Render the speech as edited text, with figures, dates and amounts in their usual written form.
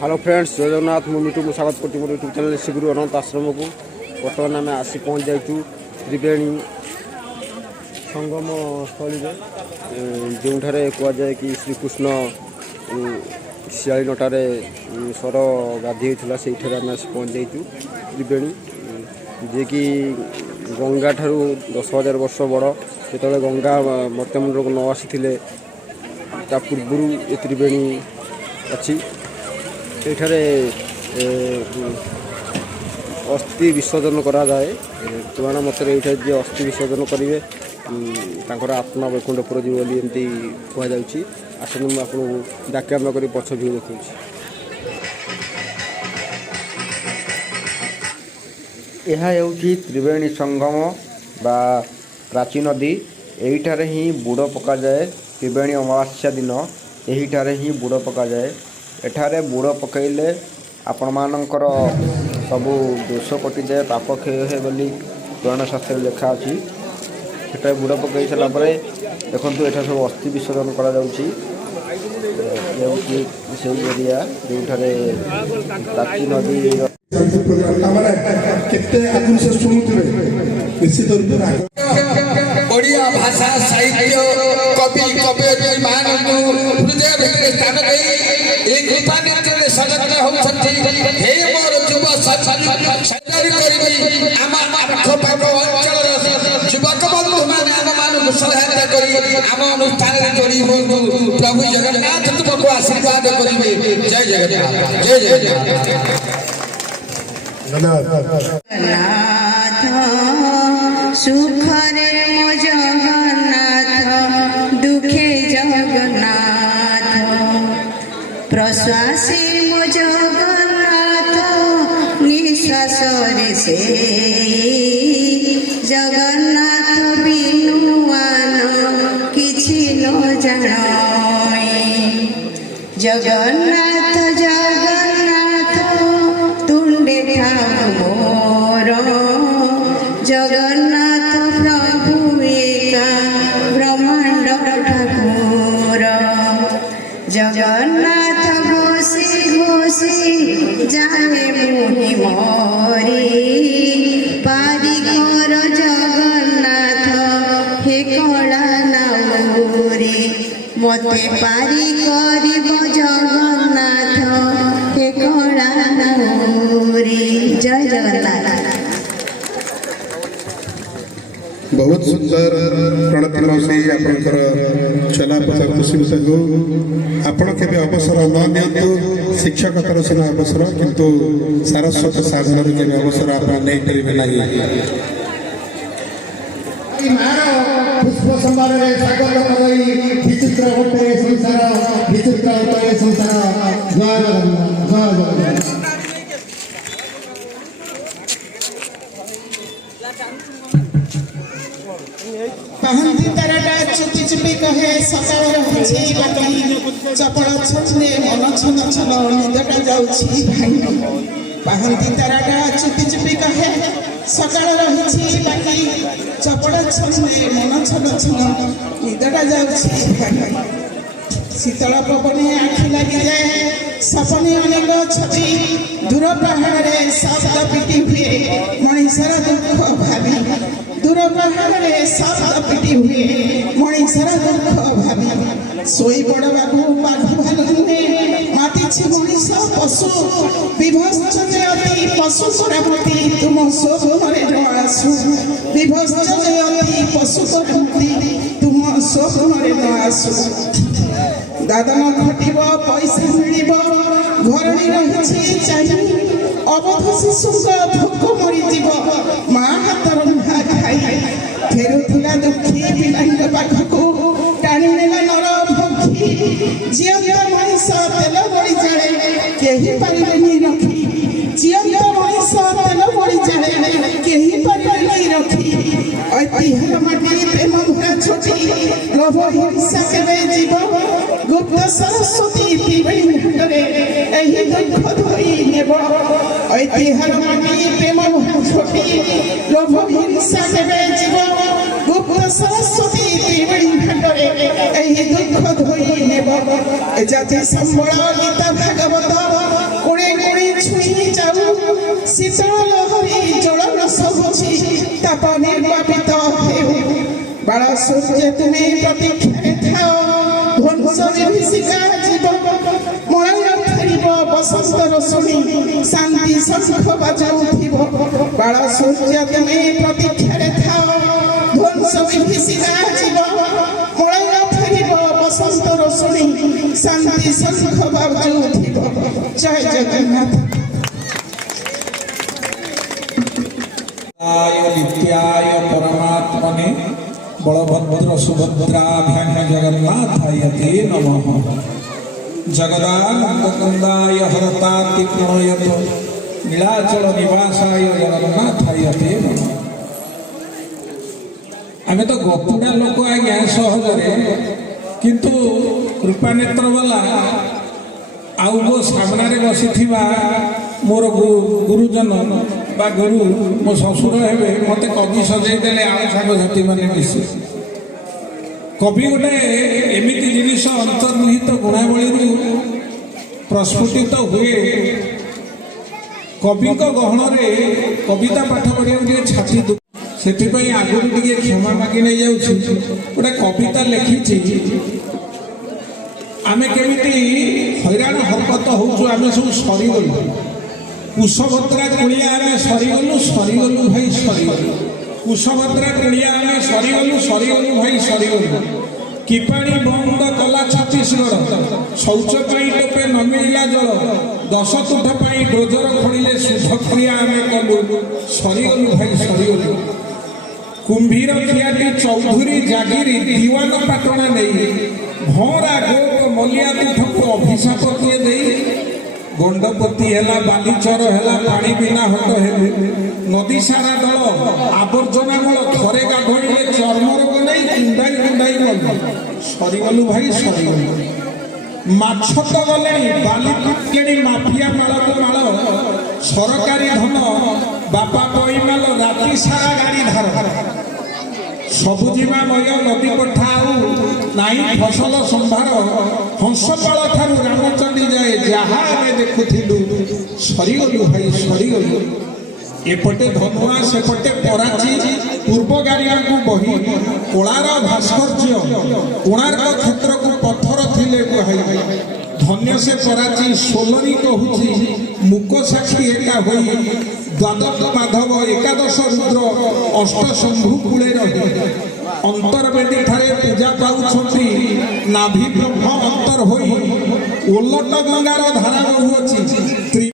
Hello friends जय जगन्नाथ मुझे स्वागत कर यूट्यूब चैनल श्री गुरु अनंत आश्रम को बर्तमान आम आसी पहुँच जाइए त्रिवेणी संगम स्थल जो कहुए कि श्रीकृष्ण शियाली नटार स्वर गाधी होता से आम आसी पहुँच जाइए त्रिवेणी जी कि गंगा ठारू 10,000 वर्ष बड़ जो गंगा मर्त्यमंडल को न आसी पूर्व ये त्रिवेणी अच्छी एठारे अस्थि विसर्जन करा जाए पुराण मत ये अस्थि विसर्जन करेंगे तांकर आत्मा वैकुंठपुर जीव बोली एमती कहुई आसन मुझे आपको व्याख्या कर पछ भी देखा यह त्रिवेणी संगम बा प्राची नदी यहीठार ही बुड़ पका जाए त्रिवेणी अमावास्या दिन यहीठार ही बुड़ पका जाए एठारे बुड़ पकईले आपण मानकर सबू दोष कटि जाए पाप क्षय है बोली पुराण शास्त्र लिखा अच्छी एटा बुड़ पकई सारापर देखो एटा सब अस्थि विसर्जन करा एरिया जो प्राची नदी ओडिया भाषा साहित्य कवि कवयित्री मानकु हृदय भितर स्थान देई एक कृपानित्र सजग होउछथि हे मोर युव सञ्चारी करिबी आमा आखो पाखो अंचल युवक बंधु माने आम मानकु सहायता करी आम अनुष्ठान रे जोड़ी होतु प्रभु जगन्नाथ तुमको आशीर्वाद करिबे जय जगन्नाथ जय जगन्नाथ जगन्नाथ सुख रे मो जगन्नाथ दुखे जगन्नाथ प्रश्वासी मो जगन्नाथ निश्वास रे से जगन्नाथ बिनुआन किछि न जानै जगन्नाथ जगन्नाथ तुंडे मोर जगन्नाथ प्रभु एका ब्रह्मांड ठाकुर जगन्नाथ घोषी घोषी जाने मुहि मोरी पारी कर जगन्नाथ हे कला नाउरी मते पारी करिब जगन्नाथ हे कला नाउरी जय जगन्नाथ। बहुत सुंदर प्रणति मौसी आपंकर चला पचा खुशी हो आपण के अवसर न दिंतु शिक्षकतार सीना अवसर किंतु सारस्वत साधन के अवसर आप नहीं पारे ना पुष्प संभार स्वागत विचित्र होटे संसार विचित्र होटे संसार जय जगन्नाथ जय पहंती ताराटा चुपी चुपी कहे सकाळ रहिछि बाकी चपड़ छछले मन छन छन निदटा जाउछि भाई पहंती ताराटा चुपी चुपी कहे सकाळ रहिछि बाकी चपड़ छछले मन छन छन निदटा जाउछि भाई शीतल पवने आखि लगी जाए सपने अनेक छवि दूर पहाड़े शब्द पिटी हुए मनीषर दुख भावी दूर पहाड़े शब्द पिटी हुए मनीषर दुख भावी सोई बड़ बाबू बाघ भालू नुहे मातिछि मनीष पशु विभस्त जयति पशु करामती तुम शोभरे आसु विभस्त जयति पशु करामती तुम शोभरे आसु दादन खटिब पैसा मिलिब घरणी रही चाहिए अबध शिशुक भोक मरीज माँ हाथ रंधा खाई फेरुला दुखी पिला पाखक टाणी नेला नर भक्षी जीवंत मनीष तेल बड़ी जाए कहीं पारे रखी जीवंत मनीष तेल बड़ी जाए कहीं पारे रखी ऐतिह्य माटी प्रेम भरा छोटी लोभ हिंसा केवे जीव गुप्त सरस्वती त्रिवेणी घाटरे एही दुख धोई नेब ऐतिह्य माटी प्रेम भरा छोटी लोभ हिंसा केवे जीव गुप्त सरस्वती त्रिवेणी घाटरे ଏହି ଦୁଃଖ ଧୋଇ ନେବ ଏ ଜାତି ସମ୍ବଳ ଗୀତା ଭାଗବତ କୁଣେ କୁଣେ ଛୁଇଁ ଯାଉ ଶୀତଳ ଲହରୀ ଜଳ ରସ ବୁଝି ତାପ ନିର୍ବାପିତ ହେଉ ବାଳ ସୂର୍ଯ୍ୟ ତୁମେ ପ୍ରତୀକ୍ଷାରେ ଥାଅ ଧ୍ୱଂସ ବିଭୀଷିକା ଯିବ ମଳୟ ଫେରିବ ବସନ୍ତର ଶୁଣି ଶାନ୍ତି ଶଙ୍ଖ ବାଜାଉଥିବ ବାଳ ସୂର୍ଯ୍ୟ ତୁମେ ପ୍ରତୀକ୍ଷାରେ ଥାଅ ଧ୍ୱଂସ ବିଭୀଷିକା ଯିବ ମଳୟ ଫେରିବ ବସନ୍ତର ଶୁଣି ଶାନ୍ତି ଶଙ୍ଖ ବାଜାଉଥିବ ଜୟ ଜଗନ୍ନାଥ। नित्याय परमात्मने बलभद्र सुभद्राभ्यां जगन्नाथाय ते नमः। जगदानन्दकन्दाय हरताति प्रणयत नीलाचल निवासाय जगन्नाथाय ते नमः। आमे तो गपुड़ा लोक आज्ञा सहजरे किंतु कृपानेत्र वाला आउ मो सामने बसी मोर गुरुजन बा गुरु मो ससुर हे मत कवि सजेदेले आउ सांगसाथी मैंने मिसे कवि गोटे एमती जिनिस अंतर्निहित गुणावली प्रस्फुटित हुए कवि गहन कविता पाठ पढ़ा छाती से आगुरी टे क्षमा मागि नहीं जाऊँ गोटे कविता लिखी आमे केमिति हैरान हरकत होचु आमे सब सरीगलु कुशभद्रा कुड़िया आमे सरीगलु भाई सरीगलु कुशभद्रा कुड़िया आमे सरीगलु भाई सरीगलु किपाणी बंद कला छत्तीसगढ़ शौच पाई टोपे न मिलला जल 10 तुठ पाई डोजर खड़िले शुद्ध क्रिया आमे कलु सरीगलु भाई सरीगलु कुंभीर खियाटी चौधुरी जागिरी दीवान पाटणा नहीं भौरा गोप मलिया पीठ को अभिशाप किए दे गंडपति है बालीचर है पानी बिना हट है नदी सारा दल आवर्जना मल थरे गाधोड़े चर्म रोग नहीं कुंडाई कुंडाई गल सरीगलु भाई सरीगलु माछ तो गले बाली किणी माफिया माल को माल सरकारी धन बापा पैमाल राति सारा गाड़ी धार सबुजीमामय नदी पठा नाई फसल संभार हंसपाल ठारू रामचंडी जाए जहाँ आमे देखुथिलु सरीगलु भाई सरीगलु एपटे धनुआ सेपटे पराची पूर्व गारिया को बही कोलार भास्कर्य कोणार्क क्षेत्र को पत्थर थिले कहाई धन्य से पराची सोलरी कहूची मुक साक्षी एका होई द्वादश माधव एकादश रुद्र अष्ट शंभु कूले रही अंतर्वेदी ठारे पूजा पाउछंती नाभि ब्रह्म अंतर होई ओलट गंगार धारा बहु